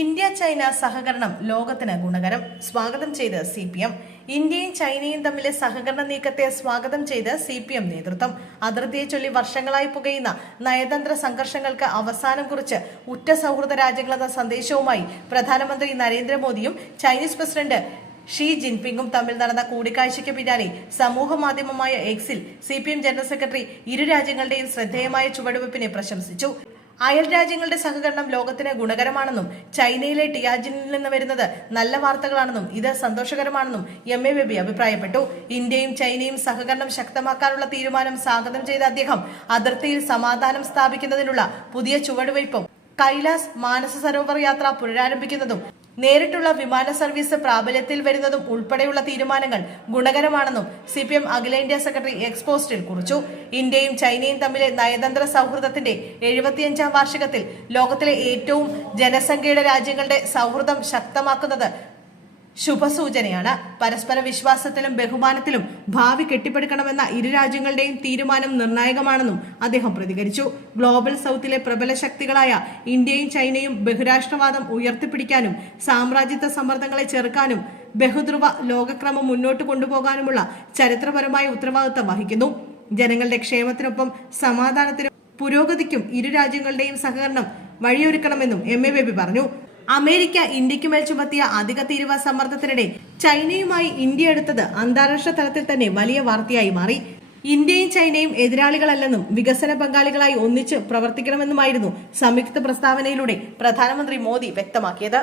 India China സഹകരണം ലോകത്തിന് ഗുണകരം. സ്വാഗതം ചെയ്ത് സി പി എം ഇന്ത്യയും ചൈനയും തമ്മിലെ സഹകരണ നീക്കത്തെ സ്വാഗതം ചെയ്ത് സി പി എം നേതൃത്വം. അതിർത്തിയെ ചൊല്ലി വർഷങ്ങളായി പുകയുന്ന നയതന്ത്ര സംഘർഷങ്ങൾക്ക് അവസാനം കുറിച്ച് ഉറ്റ സൗഹൃദ രാജ്യങ്ങളെന്ന സന്ദേശവുമായി പ്രധാനമന്ത്രി നരേന്ദ്രമോദിയും ചൈനീസ് പ്രസിഡന്റ് ഷീ ജിൻപിങ്ങും തമ്മിൽ നടന്ന കൂടിക്കാഴ്ചയ്ക്ക് പിന്നാലെ സമൂഹ മാധ്യമമായ എക്സിൽ C P M general secretary ഇരു രാജ്യങ്ങളുടെയും ശ്രദ്ധേയമായ ചുവടുവെപ്പിനെ പ്രശംസിച്ചു. അയൽ രാജ്യങ്ങളുടെ സഹകരണം ലോകത്തിന് ഗുണകരമാണെന്നും ചൈനയിലെ ടിയാജിനിൽ നിന്ന് വരുന്നത് നല്ല വാർത്തകളാണെന്നും ഇത് സന്തോഷകരമാണെന്നും എം എ ബേബി അഭിപ്രായപ്പെട്ടു. ഇന്ത്യയും ചൈനയും സഹകരണം ശക്തമാക്കാനുള്ള തീരുമാനം സ്വാഗതം ചെയ്ത അദ്ദേഹം അതിർത്തിയിൽ സമാധാനം സ്ഥാപിക്കുന്നതിനുള്ള പുതിയ ചുവടുവയ്പും കൈലാസ് മാനസ സരോവർ യാത്ര പുനരാരംഭിക്കുന്നതും നേരിട്ടുള്ള വിമാന സർവീസ് പ്രാബല്യത്തിൽ വരുന്നതും ഉൾപ്പെടെയുള്ള തീരുമാനങ്ങൾ ഗുണകരമാണെന്നും സി പി എം അഖിലേന്ത്യാ സെക്രട്ടറി എക്സ്പോസ്റ്റിൽ കുറിച്ചു. ഇന്ത്യയും ചൈനയും തമ്മിലെ നയതന്ത്ര സൗഹൃദത്തിന്റെ എഴുപത്തിയഞ്ചാം വാർഷികത്തിൽ ലോകത്തിലെ ഏറ്റവും ജനസംഖ്യയുടെ രാജ്യങ്ങളുടെ സൗഹൃദം ശക്തമാക്കുന്നത് ശുഭസൂചനയാണ്. പരസ്പര വിശ്വാസത്തിലും ബഹുമാനത്തിലും ഭാവി കെട്ടിപ്പടുക്കണമെന്ന ഇരു രാജ്യങ്ങളുടെയും തീരുമാനം നിർണായകമാണെന്നും അദ്ദേഹം പ്രതികരിച്ചു. ഗ്ലോബൽ സൗത്തിലെ പ്രബല ശക്തികളായ ഇന്ത്യയും ചൈനയും ബഹുരാഷ്ട്രവാദം ഉയർത്തിപ്പിടിക്കാനും സാമ്രാജ്യത്വ സമ്മർദ്ദങ്ങളെ ചെറുക്കാനും ബഹുധ്രുവ ലോകക്രമം മുന്നോട്ട് കൊണ്ടുപോകാനുമുള്ള ചരിത്രപരമായ ഉത്തരവാദിത്തം വഹിക്കുന്നു. ജനങ്ങളുടെ ക്ഷേമത്തിനൊപ്പം സമാധാനത്തിനും പുരോഗതിക്കും ഇരു രാജ്യങ്ങളുടെയും സഹകരണം വഴിയൊരുക്കണമെന്നും എം എ ബേബി പറഞ്ഞു. അമേരിക്ക ഇന്ത്യക്കുമേൽ ചുമത്തിയ അധിക തീരുവ സമ്മർദ്ദത്തിനിടെ ചൈനയുമായി ഇന്ത്യ എടുത്തത് അന്താരാഷ്ട്ര തലത്തിൽ തന്നെ വലിയ വാർത്തയായി മാറി. ഇന്ത്യയും ചൈനയും എതിരാളികളല്ലെന്നും വികസന പങ്കാളികളായി ഒന്നിച്ച് പ്രവർത്തിക്കണമെന്നുമായിരുന്നു സംയുക്ത പ്രസ്താവനയിലൂടെ പ്രധാനമന്ത്രി മോദി വ്യക്തമാക്കിയത്.